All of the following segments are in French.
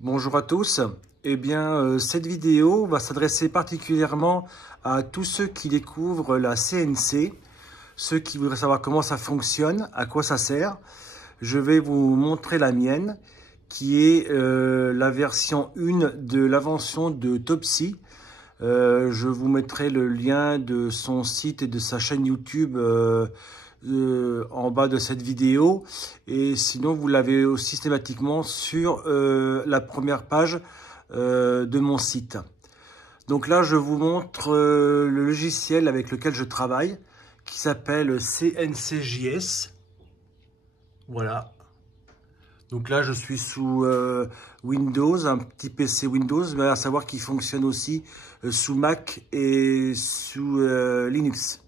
Bonjour à tous. Eh bien, cette vidéo va s'adresser particulièrement à tous ceux qui découvrent la CNC, ceux qui voudraient savoir comment ça fonctionne, à quoi ça sert. Je vais vous montrer la mienne, qui est la version 1 de l'invention de Topsy. Je vous mettrai le lien de son site et de sa chaîne YouTube en bas de cette vidéo, et sinon vous l'avez systématiquement sur la première page de mon site. Donc là je vous montre le logiciel avec lequel je travaille, qui s'appelle CNCJS. Voilà. Donc là je suis sous Windows, un petit PC Windows, mais à savoir qu'il fonctionne aussi sous Mac et sous Linux.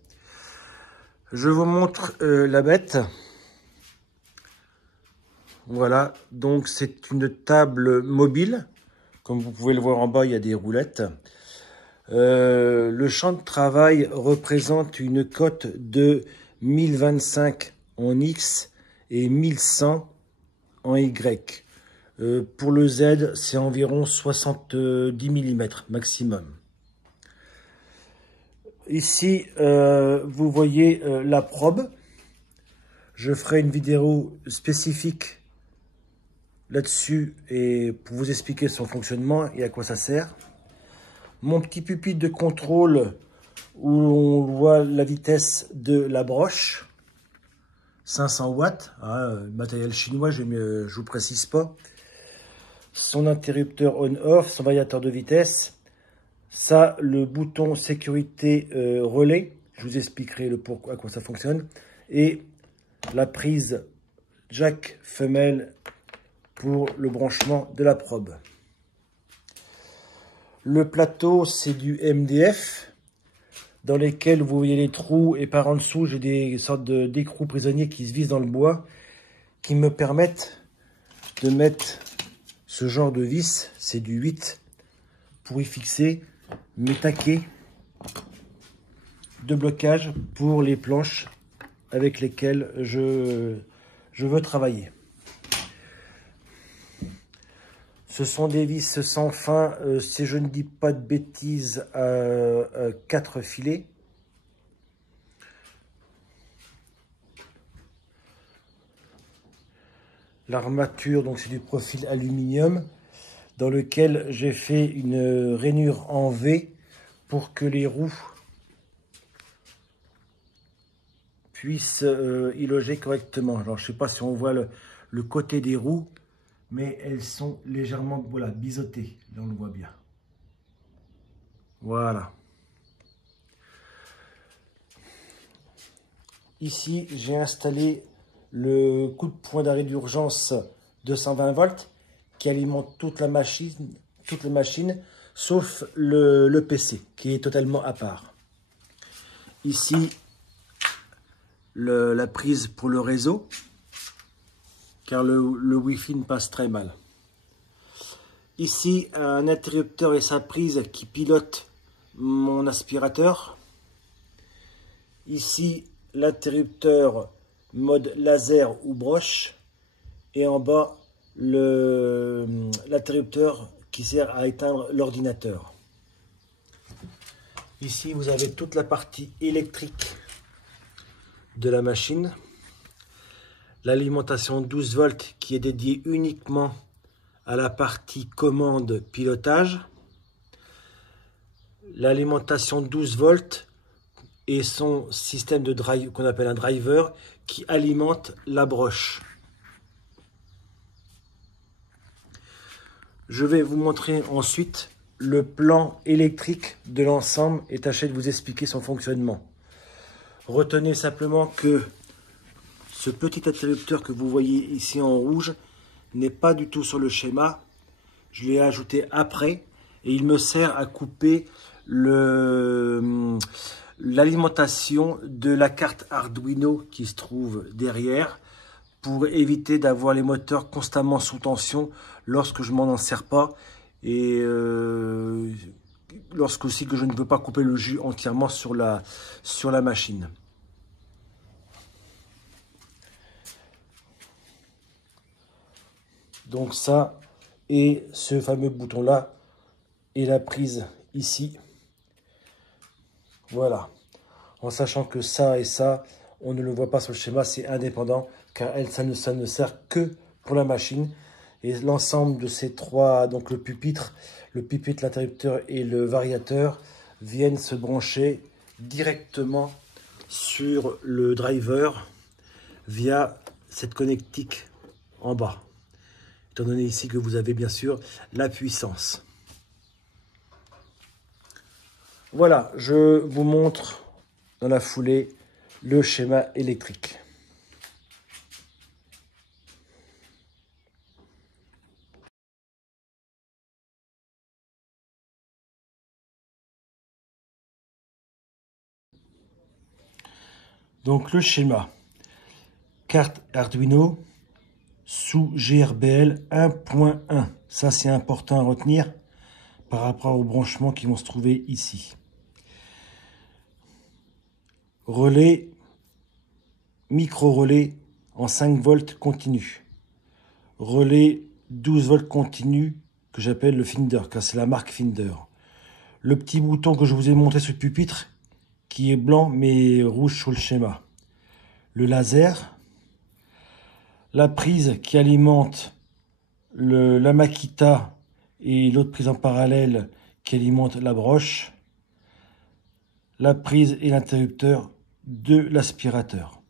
Je vous montre la bête. Voilà, donc c'est une table mobile. Comme vous pouvez le voir en bas, il y a des roulettes. Le champ de travail représente une cote de 1025 en X et 1100 en Y. Pour le Z, c'est environ 70 mm maximum. Ici, vous voyez la probe. Je ferai une vidéo spécifique là-dessus et pour vous expliquer son fonctionnement et à quoi ça sert. Mon petit pupitre de contrôle où on voit la vitesse de la broche. 500 watts, matériel chinois, je ne vous précise pas. Son interrupteur on-off, son variateur de vitesse. Ça, le bouton sécurité relais. Je vous expliquerai le pourquoi, à quoi ça fonctionne. Et la prise jack femelle pour le branchement de la probe. Le plateau, c'est du MDF, dans lesquels vous voyez les trous, et par en dessous, j'ai des sortes d'écrous prisonniers qui se visent dans le bois, qui me permettent de mettre ce genre de vis, c'est du 8, pour y fixer mes taquets de blocage pour les planches avec lesquelles je veux travailler. Ce sont des vis sans fin, si je ne dis pas de bêtises, à 4 filets. L'armature, donc c'est du profil aluminium, dans lequel j'ai fait une rainure en V pour que les roues puissent y loger correctement. Alors je ne sais pas si on voit le côté des roues, mais elles sont légèrement, voilà, biseautées. Là, on le voit bien. Voilà. Ici, j'ai installé le coup de poing d'arrêt d'urgence 220 volts qui alimente toute la machine, sauf le PC qui est totalement à part. Ici, la prise pour le réseau, car le Wi-Fi ne passe très mal. Ici, un interrupteur et sa prise qui pilote mon aspirateur. Ici, l'interrupteur mode laser ou broche. Et en bas, l'interrupteur qui sert à éteindre l'ordinateur. Ici, vous avez toute la partie électrique de la machine. L'alimentation 12 volts qui est dédiée uniquement à la partie commande pilotage. L'alimentation 12 volts et son système de drive qu'on appelle un driver qui alimente la broche. Je vais vous montrer ensuite le plan électrique de l'ensemble et tâcher de vous expliquer son fonctionnement. Retenez simplement que ce petit interrupteur que vous voyez ici en rouge n'est pas du tout sur le schéma. Je l'ai ajouté après et il me sert à couper l'alimentation de la carte Arduino qui se trouve derrière pour éviter d'avoir les moteurs constamment sous tension lorsque je m'en sers pas et lorsque aussi que je ne veux pas couper le jus entièrement sur la machine. Donc ça, et ce fameux bouton-là et la prise ici. Voilà. En sachant que ça et ça, on ne le voit pas sur le schéma, c'est indépendant, car ça ne sert que pour la machine. Et l'ensemble de ces trois, donc le pupitre, l'interrupteur et le variateur, viennent se brancher directement sur le driver via cette connectique en bas. Étant donné ici que vous avez bien sûr la puissance. Voilà, je vous montre dans la foulée le schéma électrique. Donc le schéma, carte Arduino sous GRBL 1.1. Ça c'est important à retenir par rapport aux branchements qui vont se trouver ici. Relais, micro-relais en 5 volts continu. Relais 12 volts continu que j'appelle le Finder, car c'est la marque Finder. Le petit bouton que je vous ai montré sur le pupitre, qui est blanc mais rouge sur le schéma. Le laser. La prise qui alimente la Makita et l'autre prise en parallèle qui alimente la broche. La prise et l'interrupteur de l'aspirateur.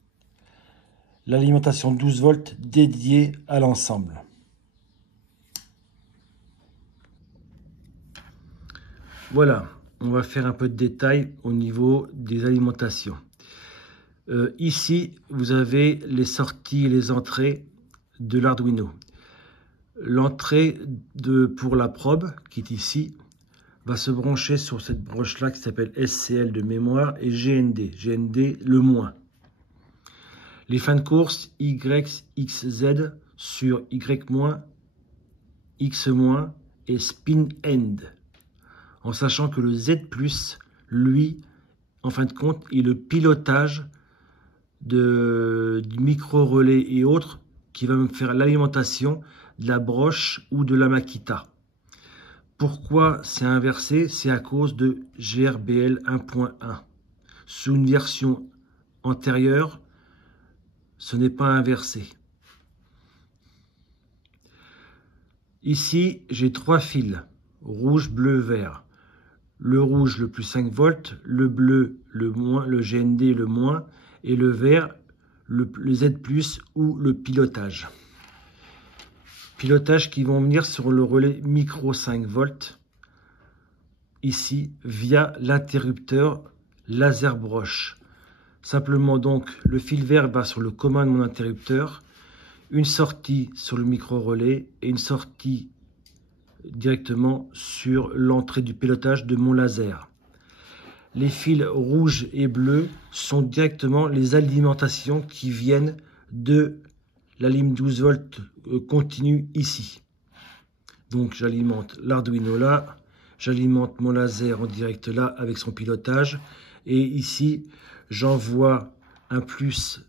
L'alimentation 12 volts dédiée à l'ensemble. Voilà, on va faire un peu de détail au niveau des alimentations. Ici, vous avez les sorties et les entrées de l'Arduino. L'entrée pour la probe, qui est ici, va se brancher sur cette broche-là qui s'appelle SCL de mémoire et GND. GND, le moins. Les fins de course, Y, XZ sur Y-, X- et spin end. En sachant que le Z+, lui, en fin de compte, est le pilotage du micro-relais et autres qui va me faire l'alimentation de la broche ou de la Makita. Pourquoi c'est inversé? C'est à cause de GRBL 1.1. Sous une version antérieure, ce n'est pas inversé. Ici, j'ai 3 fils, rouge, bleu, vert. Le rouge, le plus 5 volts, le bleu, le moins, le GND, le moins, et le vert, le Z+, ou le pilotage. Pilotage qui vont venir sur le relais micro 5 volts, ici, via l'interrupteur laser broche. Simplement donc, le fil vert va sur le commun de mon interrupteur, une sortie sur le micro-relais et une sortie directement sur l'entrée du pilotage de mon laser. Les fils rouges et bleus sont directement les alimentations qui viennent de la ligne 12 volts continue ici. Donc j'alimente l'Arduino là, j'alimente mon laser en direct là avec son pilotage et ici j'envoie un plus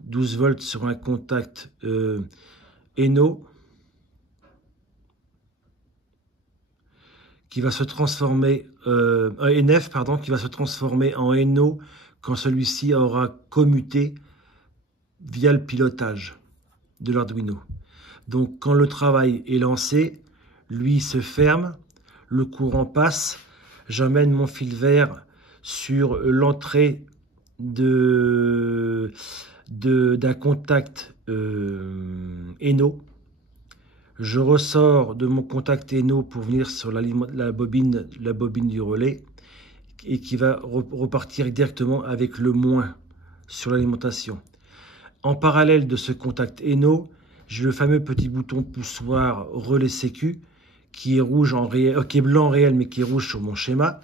12 volts sur un contact NO qui va se transformer NF pardon, qui va se transformer en NO quand celui-ci aura commuté via le pilotage de l'Arduino. Donc quand le travail est lancé, lui se ferme, le courant passe, j'amène mon fil vert sur l'entrée d'un contact NO. Je ressors de mon contact NO pour venir sur la bobine du relais et qui va repartir directement avec le moins sur l'alimentation. En parallèle de ce contact NO, j'ai le fameux petit bouton poussoir relais sécu qui est rouge en réel, qui est blanc en réel mais qui est rouge sur mon schéma.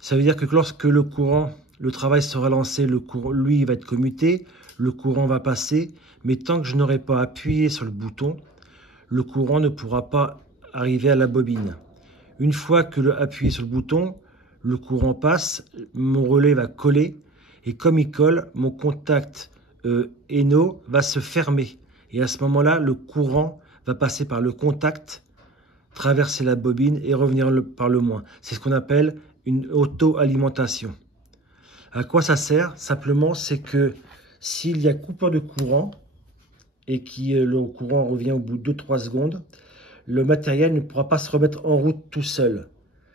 Ça veut dire que lorsque le travail sera lancé, le courant, lui, il va être commuté, le courant va passer, mais tant que je n'aurai pas appuyé sur le bouton, le courant ne pourra pas arriver à la bobine. Une fois que appuyé sur le bouton, le courant passe, mon relais va coller, et comme il colle, mon contact NO va se fermer. Et à ce moment-là, le courant va passer par le contact traverser la bobine et revenir par le moins. C'est ce qu'on appelle une auto-alimentation. À quoi ça sert? Simplement, c'est que s'il y a coupure de courant et que le courant revient au bout de 2-3 secondes, le matériel ne pourra pas se remettre en route tout seul.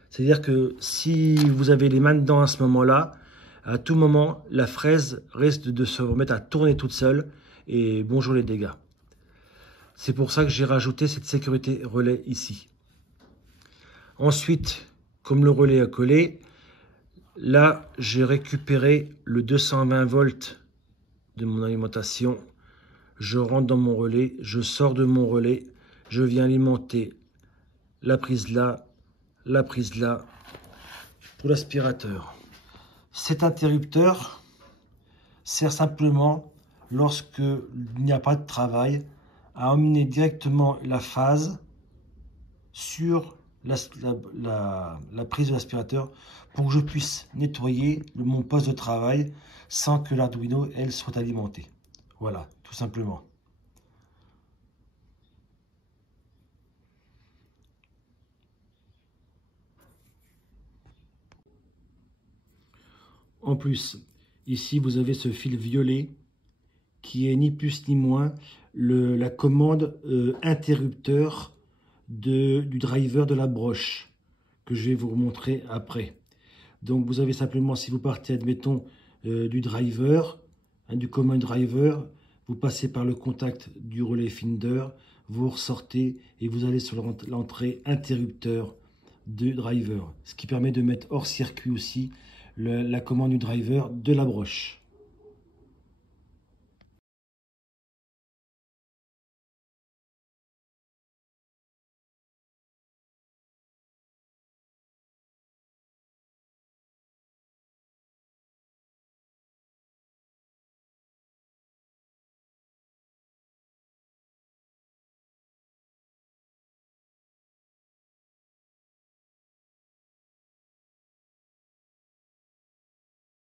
C'est-à-dire que si vous avez les mains dedans à ce moment-là, à tout moment, la fraise risque de se remettre à tourner toute seule et bonjour les dégâts. C'est pour ça que j'ai rajouté cette sécurité relais ici. Ensuite, comme le relais est collé, là, j'ai récupéré le 220 volts de mon alimentation. Je rentre dans mon relais, je sors de mon relais, je viens alimenter la prise là pour l'aspirateur. Cet interrupteur sert simplement, lorsqu'il n'y a pas de travail, à emmener directement la phase sur la prise de l'aspirateur pour que je puisse nettoyer mon poste de travail sans que l'Arduino, elle, soit alimentée. Voilà, tout simplement. En plus, ici, vous avez ce fil violet qui est ni plus ni moins la commande interrupteur du driver de la broche que je vais vous montrer après. Donc vous avez simplement, si vous partez, admettons, du driver, du common driver, vous passez par le contact du relais Finder, vous ressortez et vous allez sur l'entrée interrupteur de driver, ce qui permet de mettre hors circuit aussi la commande du driver de la broche.